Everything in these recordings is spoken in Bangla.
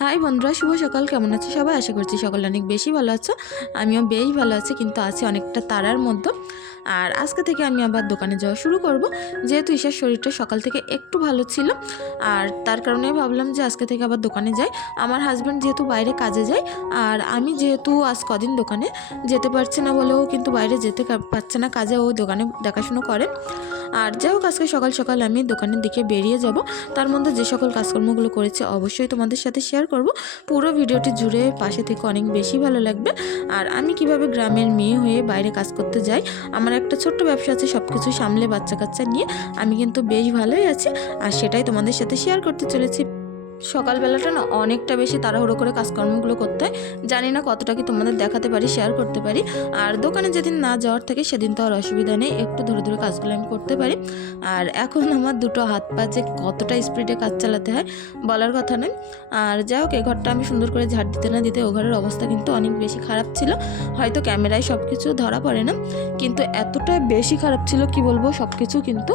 হাই বন্ধুরা, শুভ সকাল। কেমন আছো সবাই? আশা করছি সকলে অনেক বেশি ভালো আছো। আমিও বেশ ভালো আছি, কিন্তু আছি অনেকটা তারার মধ্যে। আর আজকে থেকে আমি আবার দোকানে যাওয়া শুরু করব। যেহেতু ঈশার শরীরটা সকাল থেকে একটু ভালো ছিল, আর তার কারণেই ভাবলাম যে আজকে থেকে আবার দোকানে যাই। আমার হাজব্যান্ড যেহেতু বাইরে কাজে যায়, আর আমি যেহেতু আজ কদিন দোকানে যেতে পারছে না বলেও কিন্তু বাইরে যেতে পারছে না কাজে। ও দোকানে দেখাশুনো করে। আর যাই হোক, আজকে সকাল সকাল আমি দোকানের দিকে বেরিয়ে যাব। তার মধ্যে যে সকল কাজকর্মগুলো করেছি অবশ্যই তোমাদের সাথে শেয়ার করব। পুরো ভিডিওটি জুড়ে পাশে থেকে অনেক বেশি ভালো লাগবে। আর আমি কীভাবে গ্রামের মেয়ে হয়ে বাইরে কাজ করতে যাই, আমার একটা ছোট্ট ব্যবসা আছে সব কিছু সামলে বাচ্চা কাচ্চা নিয়ে। আমি কিন্তু বেশ ভালোই আছি, আর সেটাই তোমাদের সাথে শেয়ার করতে চলেছি। সকালবেলাটা না অনেকটা বেশি তাড়াহুড়ো করে কাজকর্মগুলো করতে হয় জানি না কতটা কি তোমাদের দেখাতে পারি শেয়ার করতে পারি। আর দোকানে যেদিন না যাওয়ার থাকে সেদিন তো আর অসুবিধা নেই, একটু ধরে ধরে কাজগুলো আমি করতে পারি। আর এখন আমার দুটো হাত পা যে কতটা স্পিডে কাজ চালাতে হয় বলার কথা নয়। আর যাই হোক, এই ঘরটা আমি সুন্দর করে ঝাড় দিতে না দিতে ও ঘরের অবস্থা কিন্তু অনেক বেশি খারাপ ছিল। হয়তো ক্যামেরায় সব কিছু ধরা পড়ে না, কিন্তু এতটা বেশি খারাপ ছিল কি বলব সব কিছু কিন্তু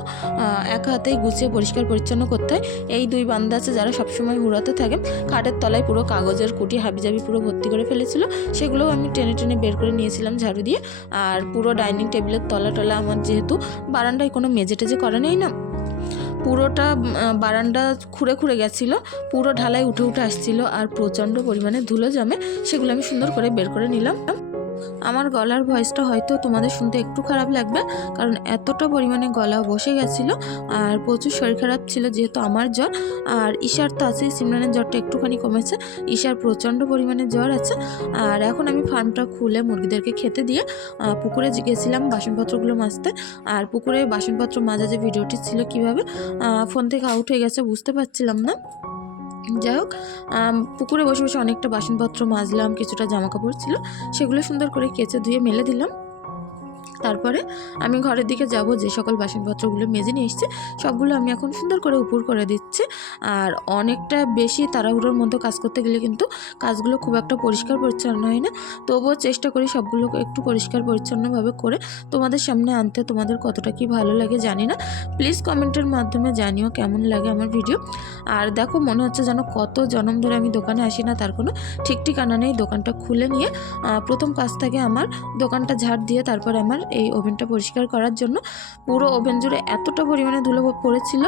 এক হাতেই গুছিয়ে পরিষ্কার পরিচ্ছন্ন করতে হয়। এই দুই বান্দা আছে যারা সবসময় হুড়াতে থাকে, খাটের তলায় পুরো কাগজের কুটি, হাবিজাবি পুরো ভর্তি করে ফেলেছিল। সেগুলোও আমি টেনে টেনে বের করে নিয়েছিলাম ঝাড়ু দিয়ে। আর পুরো ডাইনিং টেবিলের তলা টলা আমার যেহেতু বারান্দায় কোনো মেজে টেজে করা নেই না, পুরোটা বারান্দা খুঁড়ে খুঁড়ে গেছিল, পুরো ঢালাই উঠে উঠে আসছিল আর প্রচণ্ড পরিমাণে ধুলো জমে, সেগুলো আমি সুন্দর করে বের করে নিলাম। আমার গলার ভয়েসটা হয়তো তোমাদের শুনতে একটু খারাপ লাগবে, কারণ এতটা পরিমাণে গলা বসে গেছিল আর প্রচুর শরীর খারাপ ছিল যেহেতু আমার জ্বর। আর ঈশার তো আছে, সিমরানের জ্বরটা একটুখানি কমেছে, ঈশার প্রচণ্ড পরিমাণে জ্বর আছে। আর এখন আমি ফার্মটা খুলে মুরগিদেরকে খেতে দিয়ে পুকুরে গেছিলাম বাসনপত্রগুলো মাজতে। আর পুকুরে বাসনপত্র মাজা যে ভিডিওটি ছিল কীভাবে ফোন থেকে আউট হয়ে গেছে, বুঝতে পারছিলাম না। যাই হোক পুকুরে বসে বসে অনেকটা বাসনপত্র মাজলাম, কিছুটা জামা কাপড় ছিল, সেগুলো সুন্দর করে কেচে ধুয়ে মেলে দিলাম। তারপরে আমি ঘরের দিকে যাব, যে সকল বাসনপত্রগুলো মেজে নিয়ে এসছে, সবগুলো আমি এখন সুন্দর করে উপর করে দিচ্ছি। আর অনেকটা বেশি তাড়াহুড়োর মধ্যে কাজ করতে গেলে কিন্তু কাজগুলো খুব একটা পরিষ্কার পরিচ্ছন্ন হয় না। তবুও চেষ্টা করি সবগুলো একটু পরিষ্কার পরিচ্ছন্নভাবে করে তোমাদের সামনে আনতে, তোমাদের কতটা কি ভালো লাগে জানি না। প্লিজ কমেন্টের মাধ্যমে জানিও কেমন লাগে আমার ভিডিও। আর দেখো মনে হচ্ছে যেন কত জনম ধরে আমি দোকানে আসি না, তার কোনো ঠিক ঠিকানা নেই। দোকানটা খুলে নিয়ে প্রথম কাজ থাকে আমার দোকানটা ঝাড় দিয়ে তারপর আমার এই ওভেনটা পরিষ্কার করার জন্য। পুরো ওভেন জুড়ে এতটা পরিমাণে ধুলো পড়েছিল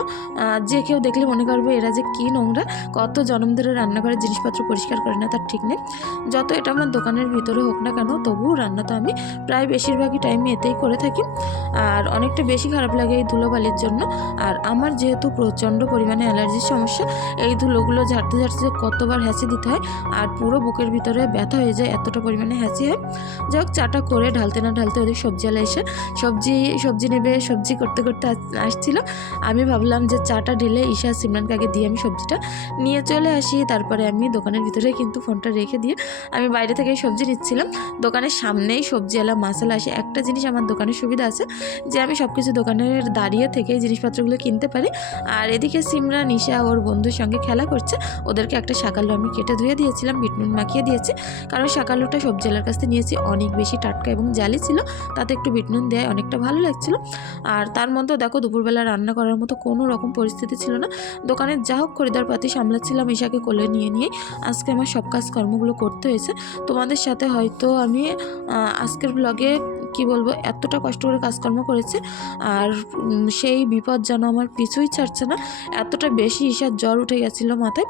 যে কেউ দেখলে মনে করবে এরা যে কী নোংরা। কত জনম ধরে রান্নাঘরের জিনিসপত্র পরিষ্কার করে না, তার ঠিক নেই। যত এটা আমার দোকানের ভিতরে হোক না কেন, তবুও রান্না তো আমি প্রায় বেশিরভাগই টাইমে এতেই করে থাকি। আর অনেকটা বেশি খারাপ লাগে এই ধুলোবালির জন্য। আর আমার যেহেতু প্রচণ্ড পরিমাণে অ্যালার্জির সমস্যা, এই ধুলোগুলো ঝাড়তে ঝাড়তে কতবার হ্যাঁচি দিতে হয়, আর পুরো বুকের ভিতরে ব্যথা হয়ে যায়, এতটা পরিমাণে হ্যাঁচি হয়। যাই হোক চাটা করে ঢালতে না ঢালতে ওদের সবজিওয়ালা এসে সবজি সবজি নেবে, সবজি করতে করতে আস- আসছিল। আমি ভাবলাম যে চাটা ঢেলে ঈশা সিমরান কাকে দিয়ে আমি সবজিটা নিয়ে চলে আসি। তারপরে আমি দোকানের ভিতরে কিন্তু ফোনটা রেখে দিয়ে আমি বাইরে থেকে সবজি নিচ্ছিলাম। দোকানের সামনেই সবজি সবজিওয়ালা মাসালা আসে। একটা জিনিস আমার দোকানের সুবিধা আছে যে আমি সব কিছু দোকানের দাঁড়িয়ে থেকে জিনিসপত্রগুলো কিনতে পারি। আর এদিকে সিমরান নিশা ওর বন্ধুর সঙ্গে খেলা করছে। ওদেরকে একটা শাকালু আমি কেটে ধুয়ে দিয়েছিলাম, বিটনুন মাখিয়ে দিয়েছি। কারণ শাকালুটা সবজিওয়ালার কাছ থেকে নিয়েছি। অনেক বেশি টাটকা এবং জালি ছিল। তাতে একটু বিটনুন দেয়, অনেকটা ভালো লাগছিল। আর তার মধ্যেও দেখো, দুপুরবেলা রান্না করার মতো কোনো রকম পরিস্থিতি ছিল না। দোকানের যা হোক খরিদার পাতি সামলাচ্ছিলাম ঈশাকে কোলে নিয়ে নিয়ে। আজকে আমার সব কাজকর্মগুলো করতে হয়েছে। তোমাদের সাথে হয়তো আমি আজকের ব্লগে কি বলব, এতটা কষ্ট করে কাজকর্ম করেছে আর সেই বিপদ যেন আমার পিছুই ছাড়ছে না। এতটা বেশি ঈশার জ্বর উঠে গেছিল মাথায়।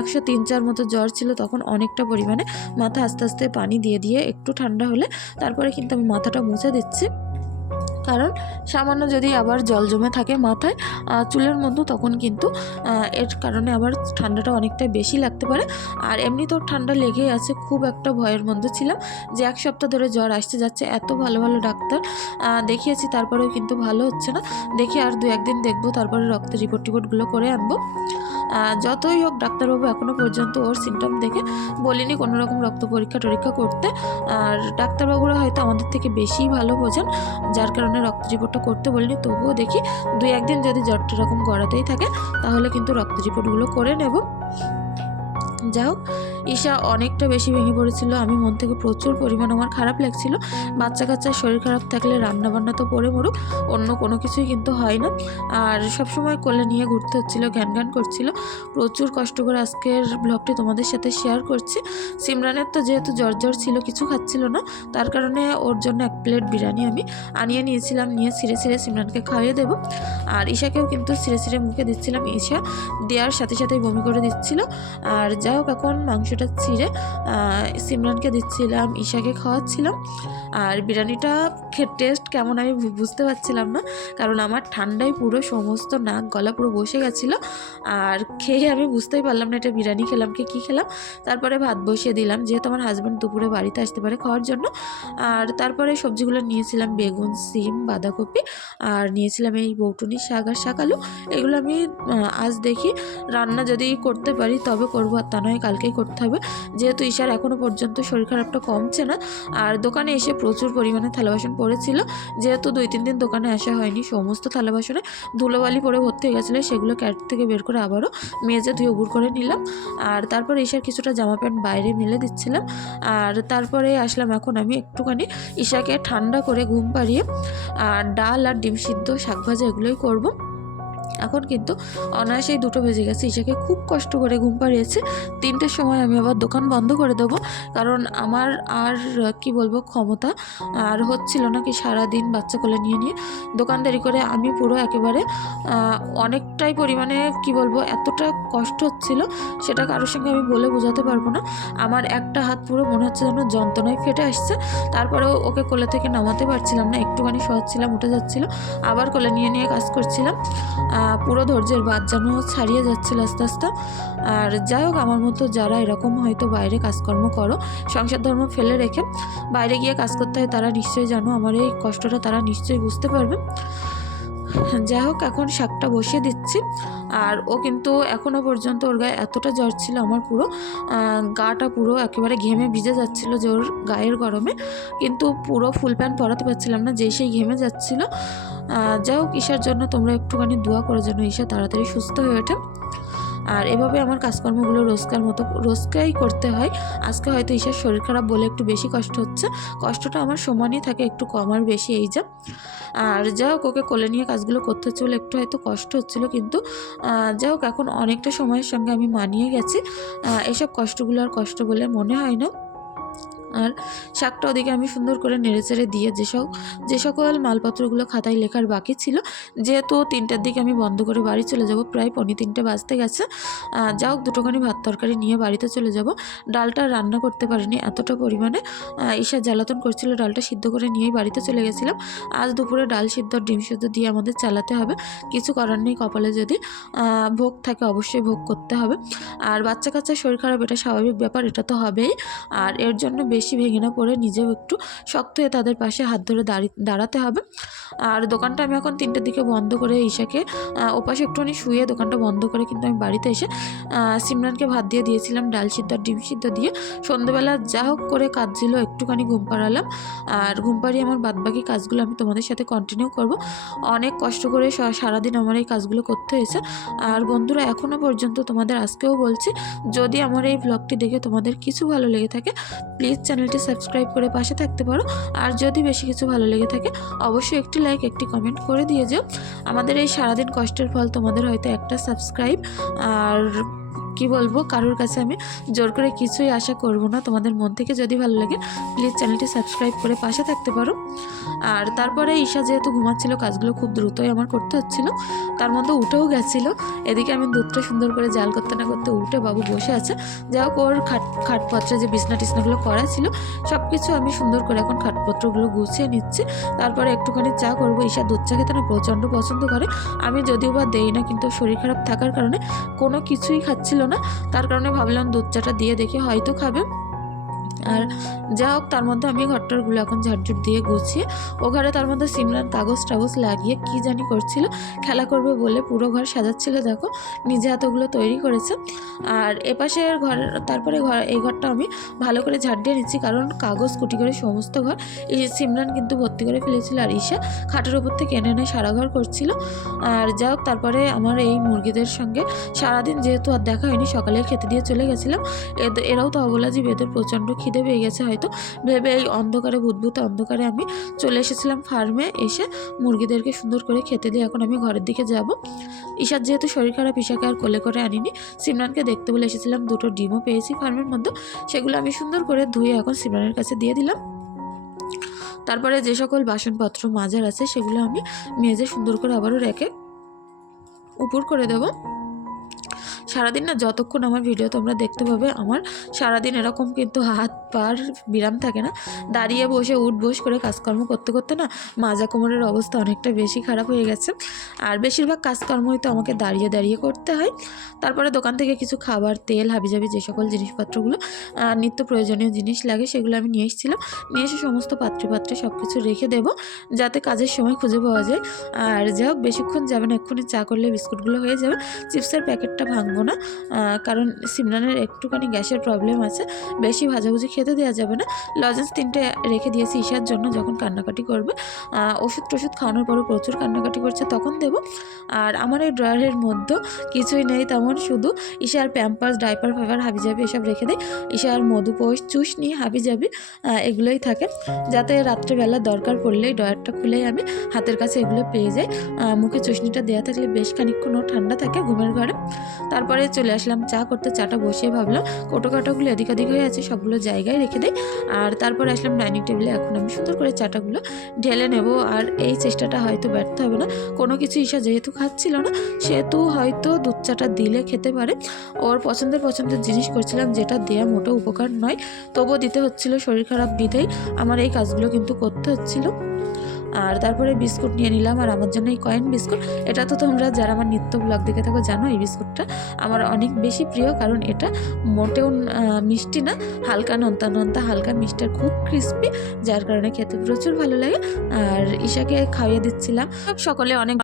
একশো তিন চার মতো জ্বর ছিল তখন অনেকটা পরিমাণে। মাথা আস্তে আস্তে পানি দিয়ে দিয়ে একটু ঠান্ডা হলে, তারপরে কিন্তু আমি মাথাটা মুছে দিচ্ছি। কারণ সামান্য যদি আবার জল জমে থাকে মাথায় চুলের মধ্যে, তখন কিন্তু এর কারণে আবার ঠান্ডাটা অনেকটা বেশি লাগতে পারে। আর এমনি তো ঠান্ডা লেগেই আছে, খুব একটা ভয়ের মধ্যে ছিলাম যে এক সপ্তাহ ধরে জ্বর আসতে যাচ্ছে, এত ভালো ভালো ডাক্তার দেখিয়েছি, তারপরেও কিন্তু ভালো হচ্ছে না। দেখি আর দু একদিন দেখব, তারপরে রক্তের রিপোর্ট টিপোর্টগুলো করে আনব। যতই হোক ডাক্তারবাবু এখনও পর্যন্ত ওর সিমটম দেখে বলিনি কোনো রকম রক্ত পরীক্ষা টরীক্ষা করতে। আর ডাক্তারবাবুরা হয়তো আমাদের থেকে বেশি ভালো বোঝেন, যার কারণে রক্ত রিপোর্টটা করতে বলিনি, তবুও দেখি দুই একদিন যদি জ্বরটা এরকম গড়াতেই থাকে, তাহলে কিন্তু রক্ত রিপোর্টগুলো করে নেব। যাই হোক ঈশা অনেকটা বেশি ভেঙে পড়েছিল। আমি মন থেকে প্রচুর পরিমাণ আমার খারাপ লাগছিল। বাচ্চা কাচ্চার শরীর খারাপ থাকলে রান্না বান্না তো পড়ে মরুক, অন্য কোনো কিছুই কিন্তু হয় না। আর সবসময় কোলে নিয়ে ঘুরতে হচ্ছিল ঘ্যান ঘ্যান করছিল। প্রচুর কষ্ট করে আজকের ব্লগটি তোমাদের সাথে শেয়ার করছি। সিমরানের তো যেহেতু জ্বর জ্বর ছিল, কিছু খাচ্ছিল না। তার কারণে ওর জন্য এক প্লেট বিরিয়ানি আমি আনিয়ে নিয়েছিলাম, নিয়ে সিরে সিরে সিমরানকে খাইয়ে দেবো। আর ঈশাকেও কিন্তু সিরে সিরে মুখে দিচ্ছিলাম, ঈশা দেওয়ার সাথে সাথেই বমি করে দিচ্ছিল। আর যাই হোক, এখন মাংসটা ছিঁড়ে সিমরানকে দিচ্ছিলাম, ঈশাকে খাওয়াচ্ছিলাম। আর বিরিয়ানিটা টেস্ট কেমন আমি বুঝতে পারছিলাম না, কারণ আমার ঠান্ডায় পুরো সমস্ত নাক গলা পুরো বসে গেছিল। আর খেয়ে আমি বুঝতেই পারলাম না এটা বিরিয়ানি খেলাম কি, কী খেলাম। তারপরে ভাত বসিয়ে দিলাম, যেহেতু আমার হাজব্যান্ড দুপুরে বাড়িতে আসতে পারে খাওয়ার জন্য। আর তারপরে সবজিগুলো নিয়েছিলাম, বেগুন, সিম, বাঁধাকপি। আর নিয়েছিলাম এই বৌটুনি শাক আর শাক আলু। এগুলো আমি আজ দেখি, রান্না যদি করতে পারি তবে করব, আর তা নয় কালকেই করতে হবে। যেহেতু ঈশার এখনও পর্যন্ত শরীর খারাপটা কমছে না, আর দোকানে এসে প্রচুর পরিমাণে থালা বাসন পড়েছিল। যেহেতু দুই, তিন দিন দোকানে আসা হয়নি, সমস্ত থালা বাসনে ধুলোবালি পরে ভর্তি হয়ে গেছিল, সেগুলো ক্যাট থেকে বের করে আবারও মেজে ধুয়ে উবুর করে নিলাম। আর তারপরে ঈশার কিছুটা জামা প্যান্ট বাইরে মেলে দিচ্ছিলাম। আর তারপরে আসলাম এখন আমি একটুখানি ঈশাকে ঠান্ডা করে ঘুম পাড়িয়ে, আর ডাল আর ডিম সিদ্ধ, শাক ভাজা এগুলোই করব। এখন কিন্তু অনায়াসেই দুটো বেজে গেছে। ঈশাকে খুব কষ্ট করে ঘুম পাড়িয়েছে। তিনটের সময় আমি আবার দোকান বন্ধ করে দেবো। কারণ আমার আর, কি বলব, ক্ষমতা আর হচ্ছিল না কি সারাদিন বাচ্চা কোলে নিয়ে নিয়ে। দোকানদারি করে আমি পুরো একেবারে অনেকটাই পরিমাণে, কি বলব, এতটা কষ্ট হচ্ছিল সেটা কারোর সঙ্গে আমি বলে বোঝাতে পারব না। আমার একটা হাত পুরো মনে হচ্ছে যেন যন্ত্রণায় ফেটে আসছে। তারপরেও ওকে কোলে থেকে নামাতে পারছিলাম না। একটুখানি সহজছিলাম উঠে যাচ্ছিল। আবার কোলে নিয়ে নিয়ে কাজ করছিলাম। পুরো ধৈর্যের বাদ যেন ছাড়িয়ে যাচ্ছিল আস্তে আস্তে। আর যাই হোক, আমার মতো যারা এরকম হয়তো বাইরে কাজকর্ম করো, সংসার ধর্ম ফেলে রেখে বাইরে গিয়ে কাজ করতে হয়, তারা নিশ্চয়ই জানো আমার এই কষ্টটা, তারা নিশ্চয়ই বুঝতে পারবে। যাই হোক, এখন শাকটা বসিয়ে দিচ্ছি। আর ও কিন্তু এখনও পর্যন্ত ওর গায়ে এতটা জ্বর ছিল আমার পুরো গাটা পুরো একেবারে ঘেমে ভিজে যাচ্ছিল যে ওর গায়ের গরমে। কিন্তু পুরো ফুল প্যান্ট পরাতে পারছিলাম না যে সেই ঘেমে যাচ্ছিল। যাই হোক, ঈশার জন্য তোমরা একটুখানি দোয়া করে যেন ঈশা তাড়াতাড়ি সুস্থ হয়ে ওঠে। আর এভাবে আমার কাজকর্মগুলো রোজকার মতো রোজকাই করতে হয়। আজকে হয়তো ঈশার শরীর খারাপ বলে একটু বেশি কষ্ট হচ্ছে। কষ্টটা আমার সমানই থাকে, একটু কম আর বেশি এই যা। আর যাই হোক, ওকে কোলে নিয়ে কাজগুলো করতে হচ্ছে বলে একটু হয়তো কষ্ট হচ্ছিল, কিন্তু যাই হোক, এখন অনেকটা সময়ের সঙ্গে আমি মানিয়ে গেছি। এসব কষ্টগুলো আর কষ্ট বলে মনে হয় না। আর শাকটা ওদিকে আমি সুন্দর করে নেড়েচেড়ে দিয়ে যে সব যে সকল মালপত্রগুলো খাতায় লেখার বাকি ছিল, যেহেতু তিনটের দিকে আমি বন্ধ করে বাড়ি চলে যাব, প্রায় পৌনে তিনটে বাজতে গেছে যা হোক দুটোখানি ভাত তরকারি নিয়ে বাড়িতে চলে যাব। ডালটা রান্না করতে পারিনি এতটা পরিমাণে ঈশা জ্বালাতন করছিল, ডালটা সিদ্ধ করে নিয়েই বাড়িতে চলে গেছিলাম। আজ দুপুরে ডাল সিদ্ধ, ডিম সিদ্ধ দিয়ে আমাদের চালাতে হবে, কিছু করার নেই কপালে যদি ভোগ থাকে অবশ্যই ভোগ করতে হবে। আর বাচ্চা কাচ্চার শরীর খারাপ, এটা স্বাভাবিক ব্যাপার, এটা তো হবেই। আর এর জন্য বেশি ভেঙে না পড়ে নিজেও একটু শক্ত হয়ে তাদের পাশে হাত ধরে দাঁড়ি, দাঁড়াতে হবে। আর দোকানটা আমি এখন তিনটের দিকে বন্ধ করে ঈশাকে ওপাশে একটুখানি শুয়ে দোকানটা বন্ধ করে কিন্তু আমি বাড়িতে এসে সিমরানকে ভাত দিয়ে দিয়েছিলাম, ডাল সিদ্ধ ডিম সিদ্ধ দিয়ে। সন্ধ্যেবেলা যা হোক করে কাজ একটুখানি ঘুম পাড়ালাম। আর ঘুম পাড়িয়ে আমার বাদবাকি কাজগুলো আমি তোমাদের সাথে কন্টিনিউ করব। অনেক কষ্ট করে সারাদিন আমার এই কাজগুলো করতে হয়েছে। আর বন্ধুরা এখনও পর্যন্ত তোমাদের আজকেও বলছি, যদি আমার এই ব্লগটি দেখে তোমাদের কিছু ভালো লেগে থাকে প্লিজ চ্যানেলটি সাবস্ক্রাইব করে পাশে থাকতে পারো। আর যদি বেশি কিছু ভালো লেগে থাকে, অবশ্যই একটি লাইক, একটি কমেন্ট করে দিয়ে যাও। আমাদের এই সারাদিন কষ্টের ফল তোমাদের হয়তো একটা সাবস্ক্রাইব, আর কি বলব? কারোর কাছে আমি জোর করে কিছুই আশা করব না। তোমাদের মন থেকে যদি ভালো লাগে প্লিজ চ্যানেলটি সাবস্ক্রাইব করে পাশে থাকতে পারো। আর তারপরে ঈশা যেহেতু ঘুমাচ্ছিল, কাজগুলো খুব দ্রুতই আমার করতে হচ্ছিল, তার মধ্যে উঠেও গেছিল। এদিকে আমি দুধটা সুন্দর করে জাল করতে না করতে উঠে বাবু বসে আছে। যাই হোক, ওর খাট, খাটপত্রে যে বিছনা টিছনাগুলো করা ছিল সব কিছু আমি সুন্দর করে এখন খাটপত্রগুলো গুছিয়ে নিচ্ছি। তারপরে একটুখানি চা করব। ঈশা দুধ চা খেতে না প্রচণ্ড পছন্দ করে। আমি যদিও বা দেই না, কিন্তু শরীর খারাপ থাকার কারণে কোনো কিছুই খাচ্ছিল না। তার কারণে ভাবলাম দুধ চাটা দিয়ে দেখি হয়তো খাবে। আর যা হোক, তার মধ্যে আমি ঘরটারগুলো এখন ঝাড়ঝুট দিয়ে গুছিয়ে, ও ঘরে তার মধ্যে সিমরান কাগজ টাগজ লাগিয়ে কি জানি করছিল, খেলা করবে বলে পুরো ঘর সাজাচ্ছিল, দেখো, নিজে হাতগুলো তৈরি করেছে। আর এপাশে ঘর, তারপরে ঘর, এই ঘরটা আমি ভালো করে ঝাড় দিয়ে নিচ্ছি, কারণ কাগজ, কুটি করে সমস্ত ঘর, এই সিমরান কিন্তু ভর্তি করে ফেলেছিল আর ঈশা খাটের ওপর থেকে এনে এনে সারা ঘর করছিল। আর যা হোক, তারপরে আমার এই মুরগিদের সঙ্গে সারাদিন যেহেতু আর দেখা হয়নি, সকালে খেতে দিয়ে চলে গেছিলাম এরাও তো অবলা যে এদের প্রচণ্ড খিদে পেয়ে গেছে হয়তো। ভেবে এই অন্ধকারে ভূতভূত অন্ধকারে আমি চলে এসেছিলাম ফার্মে এসে মুরগিদেরকে সুন্দর করে খেতে দিয়ে এখন আমি ঘরের দিকে যাব। ঈশার যেহেতু শরীর খারাপ, ঈশাকে আর কোলে করে আনিনি। সিমরানকে দেখতে বলে এসেছিলাম দুটো ডিমও পেয়েছি ফার্মের মধ্যে। সেগুলো আমি সুন্দর করে ধুয়ে এখন সিমরানের কাছে দিয়ে দিলাম। তারপরে যে সকল বাসনপত্র, মাজার আছে সেগুলো আমি মেজে সুন্দর করে আবারও রেখে উপর করে দেবো। সারাদিন না যতক্ষণ আমার ভিডিও তোমরা দেখতে পাবে, আমার সারাদিন এরকম কিন্তু হাত, পার বিরাম থাকে না। দাঁড়িয়ে বসে, উঠ বস করে কাজকর্ম করতে করতে না মাজা কোমরের অবস্থা অনেকটা বেশি খারাপ হয়ে গেছে। আর বেশিরভাগ কাজকর্মই তো আমাকে দাঁড়িয়ে দাঁড়িয়ে করতে হয়। তারপরে দোকান থেকে কিছু খাবার, তেল, হাবিজাবি যে সকল জিনিসপত্রগুলো নিত্য প্রয়োজনীয় জিনিস লাগে সেগুলো আমি নিয়ে এসেছিলাম। নিয়ে এসে সমস্ত পাত্রে পাত্রে সব কিছু রেখে দেবো, যাতে কাজের সময় খুঁজে পাওয়া যায়। আর যা হোক, বেশিক্ষণ যাবে না, এক্ষুনি চা করলে বিস্কুটগুলো হয়ে যাবে। চিপসের প্যাকেটটা ভাঙবো না। কারণ সিমরানের একটুখানি গ্যাসের প্রবলেম আছে। বেশি ভাজাভুজি খেতে দেওয়া যাবে না। লজেন্স তিনটে রেখে দিয়েছি ঈশার জন্য যখন কান্নাকাটি করবে। ওষুধ টষুধ খাওয়ানোর পরও প্রচুর কান্নাকাটি করছে, তখন দেবো। আর আমার এই ড্রয়ারের মধ্যে কিছুই নেই তেমন, শুধু ঈশার প্যাম্পার্স ডাইপার ফাইপার হাবিজাবি এসব রেখে দেয় ঈশার মধু পোষ চুষনি হাবিজাবি এগুলোই থাকে। যাতে রাত্রেবেলা দরকার পড়লেই ড্রয়ারটা খুলেই আমি হাতের কাছে এগুলো পেয়ে যাই। মুখে চুষনিটা দেওয়া থাকলে বেশ খানিক্ষণ ঠান্ডা থাকে ঘুমের ঘরে। তারপরে চলে আসলাম, চা করতে, চাটা বসিয়ে ভাবলাম কোটো কাটাগুলো এদিক ওদিক হয়ে আছে, সবগুলো জায়গায় রেখে দেয় আর তারপরে আসলাম ডাইনিং টেবিলে, এখন আমি সুন্দর করে চাটাগুলো ঢেলে নেব। আর এই চেষ্টাটা হয়তো ব্যর্থ হবে না। কোনো কিছু ঈশা যেহেতু খাচ্ছিল না, সেহেতু হয়তো দুধ চাটা দিলে খেতে পারে। ওর পছন্দের পছন্দের জিনিস করছিলাম, যেটা দেয়া মোটো উপকার নয়। তবুও দিতে হচ্ছিল, শরীর খারাপ বিধেই আমার এই কাজগুলো কিন্তু করতে হচ্ছিল। আর তারপরে বিস্কুট নিয়ে নিলাম, আর আমার জন্য এই কয়েন বিস্কুট। এটা তো তোমরা যারা আমার নিত্য ব্লগ দেখে থাকো জানো, এই বিস্কুটটা আমার অনেক বেশি প্রিয়, কারণ এটা মোটেও মিষ্টি না, হালকা নন্তা নন্তা, হালকা মিষ্টি, খুব ক্রিস্পি যার কারণে খেতে প্রচুর ভালো লাগে। আর ঈশাকে খাইয়ে দিচ্ছিলাম। সকলে অনেক